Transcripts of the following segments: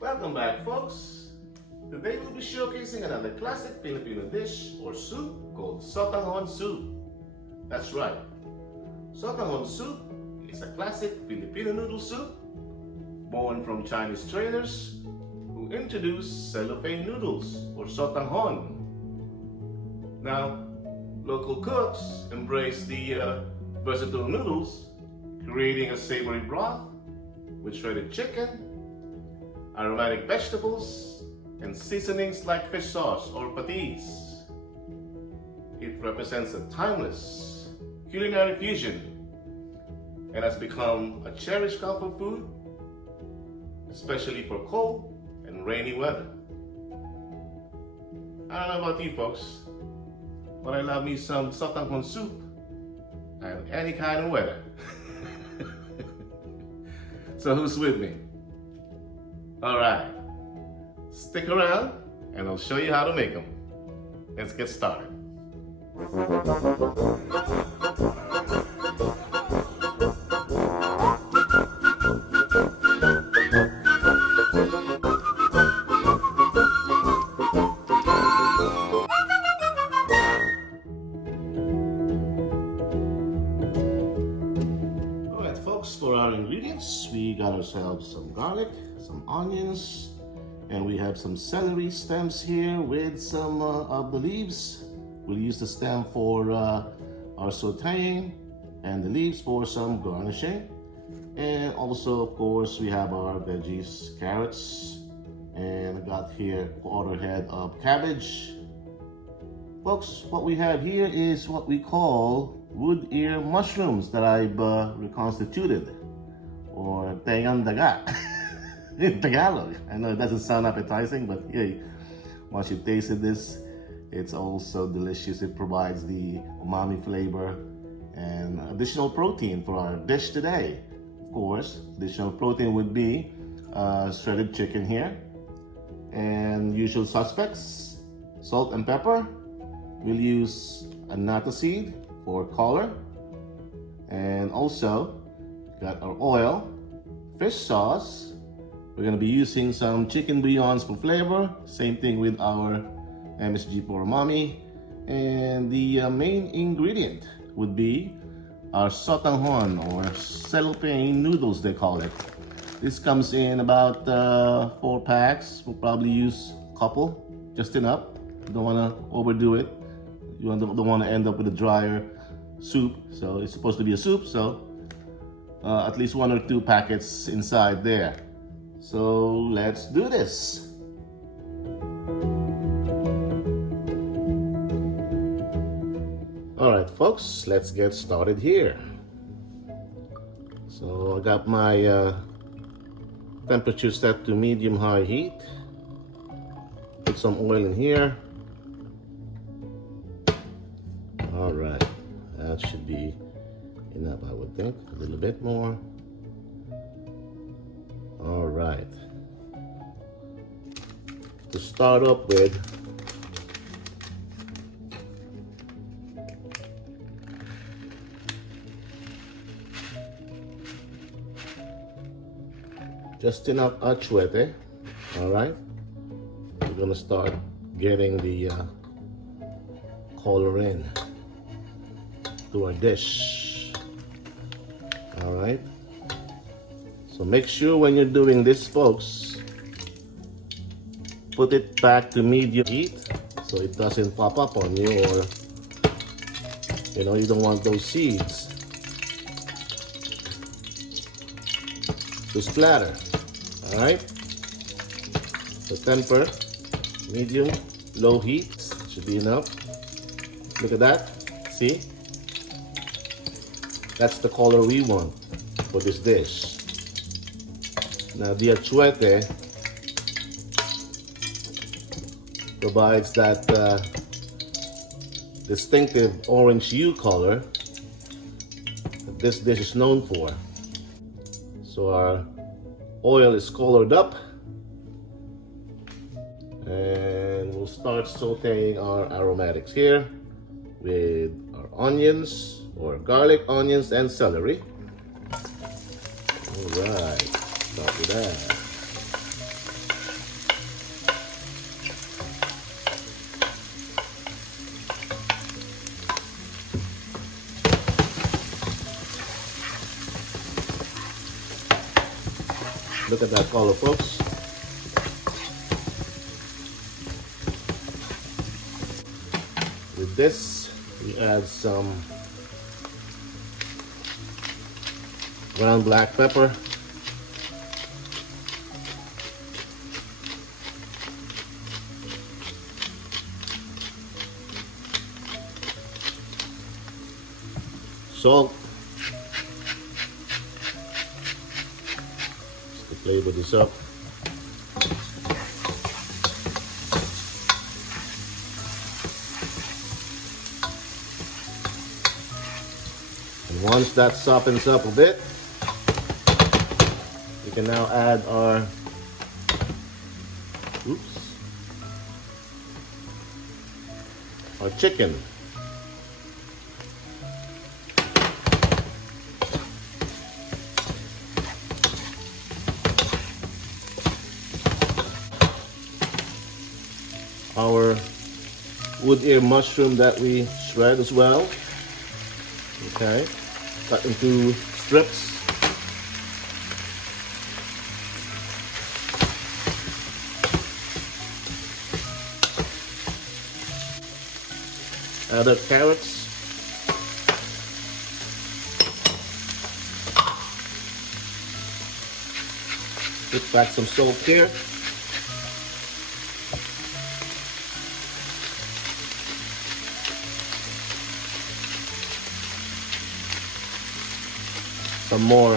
Welcome back, folks. Today we'll be showcasing another classic Filipino dish or soup called Sotanghon soup. That's right. Sotanghon soup is a classic Filipino noodle soup born from Chinese traders who introduced cellophane noodles or Sotanghon. Now, local cooks embrace the versatile noodles, creating a savory broth with shredded chicken, aromatic vegetables, and seasonings like fish sauce or patis. It represents a timeless culinary fusion and has become a cherished comfort food, especially for cold and rainy weather. I don't know about you folks, but I love me some Sotanghon soup and any kind of weather. So who's with me? Alright, stick around and I'll show you how to make them. Let's get started. Alright folks, for our ingredients, we got ourselves some garlic, some onions, and we have some celery stems here with some of the leaves. We'll use the stem for our sautéing and the leaves for some garnishing. And also, of course, we have our veggies, carrots, and I got here a quarter head of cabbage. Folks, what we have here is what we call wood ear mushrooms that I've reconstituted, or tengang daga in Tagalog. I know it doesn't sound appetizing, but hey, once you've tasted this, it's also delicious. It provides the umami flavor and additional protein for our dish today. Of course, additional protein would be shredded chicken here, and usual suspects, salt and pepper. We'll use annatto seed for color, and also got our oil, fish sauce. We're gonna be using some chicken bouillons for flavor. Same thing with our MSG for umami. And the main ingredient would be our Sotanghon or cellophane noodles, they call it. This comes in about 4 packs. We'll probably use a couple, just enough. You don't wanna overdo it. You don't wanna end up with a drier soup. So it's supposed to be a soup, so at least 1 or 2 packets inside there. So let's do this. All right, folks, let's get started here. So I got my temperature set to medium-high heat. Put some oil in here. All right, that should be enough, I would think. A little bit more. All right. To start up with, just enough achuete. All right. We're gonna start getting the color in to our dish. All right. So make sure when you're doing this, folks, put it back to medium heat so it doesn't pop up on you, or you don't want those seeds to splatter. All right. So temper, medium, low heat should be enough. Look at that. See? That's the color we want for this dish. Now the achuete provides that distinctive orange hue color that this dish is known for. So our oil is colored up, and we'll start sautéing our aromatics here with our onions, or garlic, onions, and celery. All right, start with that. Look at that color, folks. With this, we add some ground black pepper. Salt. Just to flavor this up. And once that softens up a bit, we can now add our chicken. Our wood ear mushroom that we shred as well. Okay, cut into strips. Add our carrots. Put back some salt here. Some more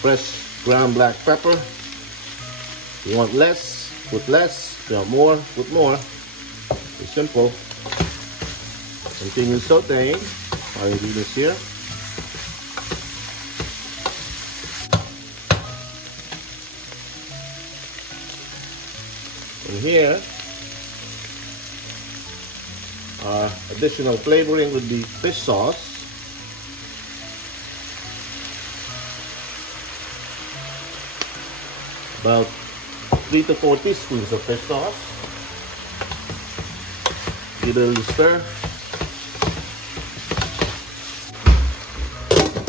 fresh ground black pepper. If you want less, put less. If you want more, put more. It's simple. Continue sautéing our ingredients here. And here, our additional flavoring would be fish sauce. About 3 to 4 teaspoons of fish sauce. Give it a little stir.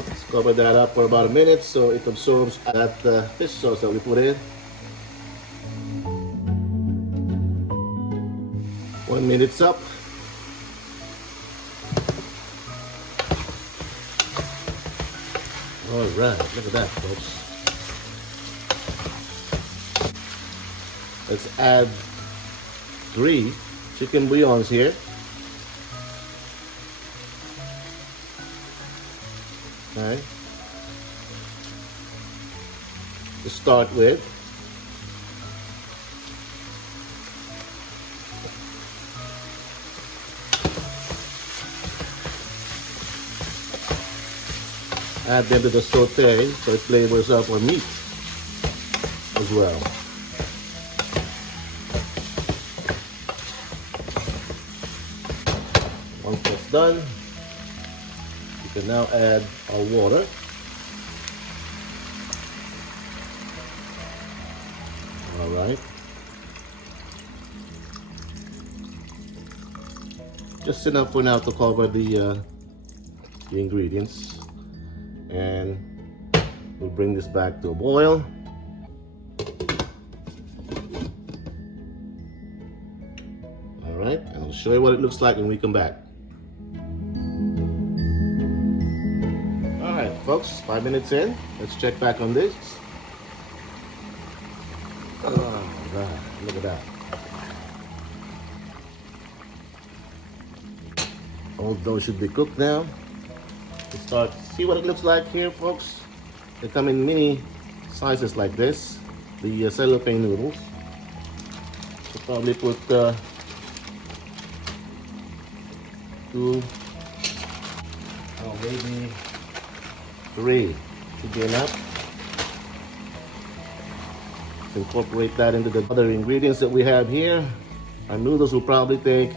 Let's cover that up for about a minute so it absorbs that fish sauce that we put in. 1 minute's up. All right, look at that, folks. Let's add 3 chicken bouillons here. Okay. To start with. Add them to the sauté so it flavors up our meat as well. Once that's done, you can now add our water. All right. Just enough for now to cover the ingredients. And we'll bring this back to a boil. All right, and I'll show you what it looks like when we come back. All right, folks, 5 minutes in. Let's check back on this. Oh, God, look at that. All those should be cooked now. Let's start. See what it looks like here, folks. They come in mini sizes like this. The cellophane noodles. So probably put 2, or maybe 3 should be enough. Let's incorporate that into the other ingredients that we have here. Our noodles will probably take,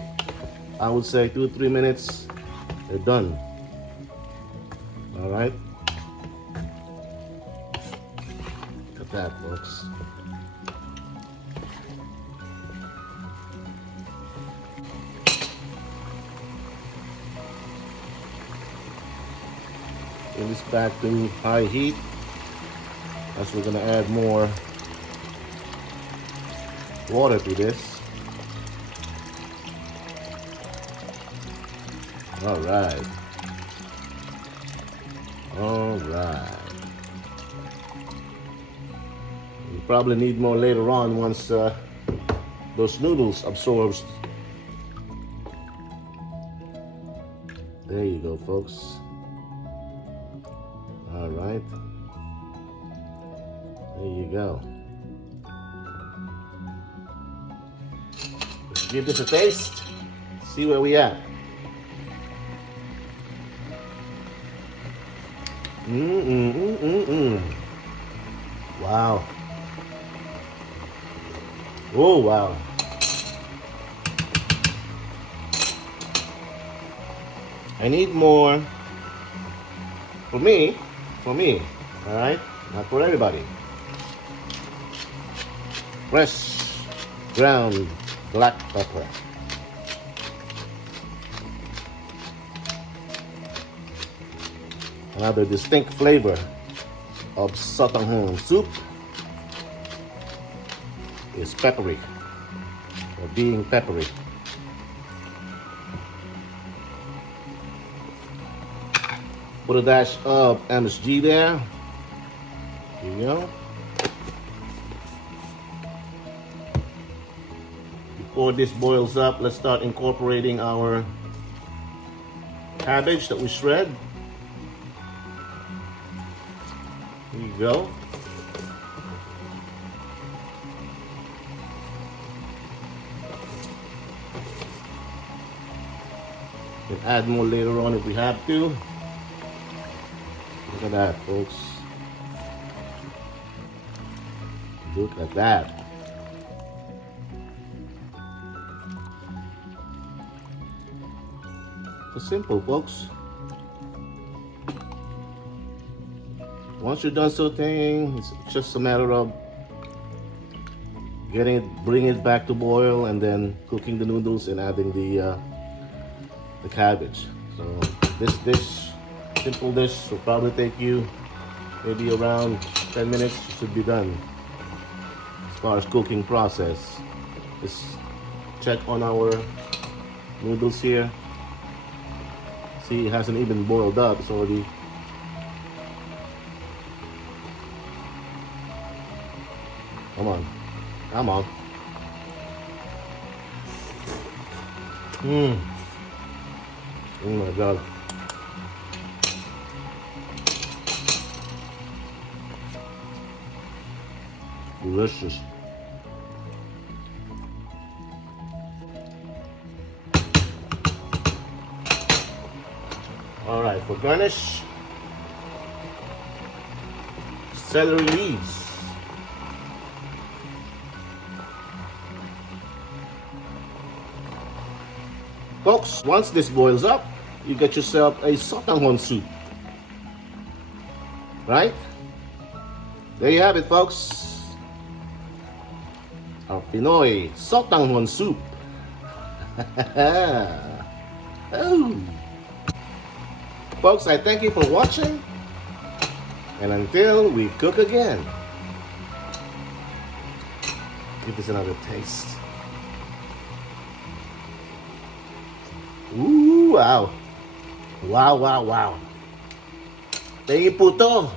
I would say, 2 to 3 minutes. They're done. All right. Look at that, folks. Bring this back to high heat as we're gonna add more water to this. All right. All right. We probably need more later on once those noodles absorbs. There you go, folks. All right. There you go. Let's give this a taste. See where we at. Wow. Oh, wow. I need more for me, all right? Not for everybody. Fresh ground black pepper. Another distinct flavor of Sotanghon soup is peppery, or being peppery. Put a dash of MSG there. Here you go. Before this boils up, let's start incorporating our cabbage that we shred. Here you go. We can add more later on if we have to. Look at that, folks. Look at that. It's simple, folks. Once you're done sautéing, it's just a matter of bringing it back to boil, and then cooking the noodles and adding the cabbage. So this simple dish will probably take you maybe around 10 minutes. It should be done. As far as cooking process, just check on our noodles here. See, it hasn't even boiled up. It's already come on. Oh my God. Delicious. All right, for garnish, celery leaves. Folks, once this boils up, you get yourself a Sotanghon soup. Right? There you have it, folks. Our Pinoy Sautanghon soup. Oh. Folks, I thank you for watching. And until we cook again, give this another taste. Ooh, wow. Wow. Thank you, puto.